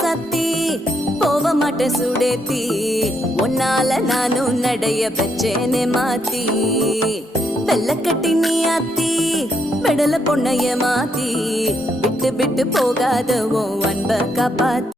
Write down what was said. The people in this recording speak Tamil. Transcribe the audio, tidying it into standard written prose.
சத்தி போக மாட்டேன் சுடேத்தி உன்னால நானும் நடைய வச்சேனே மாத்தி வெள்ள கட்டி நீ ஆத்தி பெடல பொண்ணைய மாத்தி விட்டு விட்டு போகாத உன் அன்ப காப்பாத்தி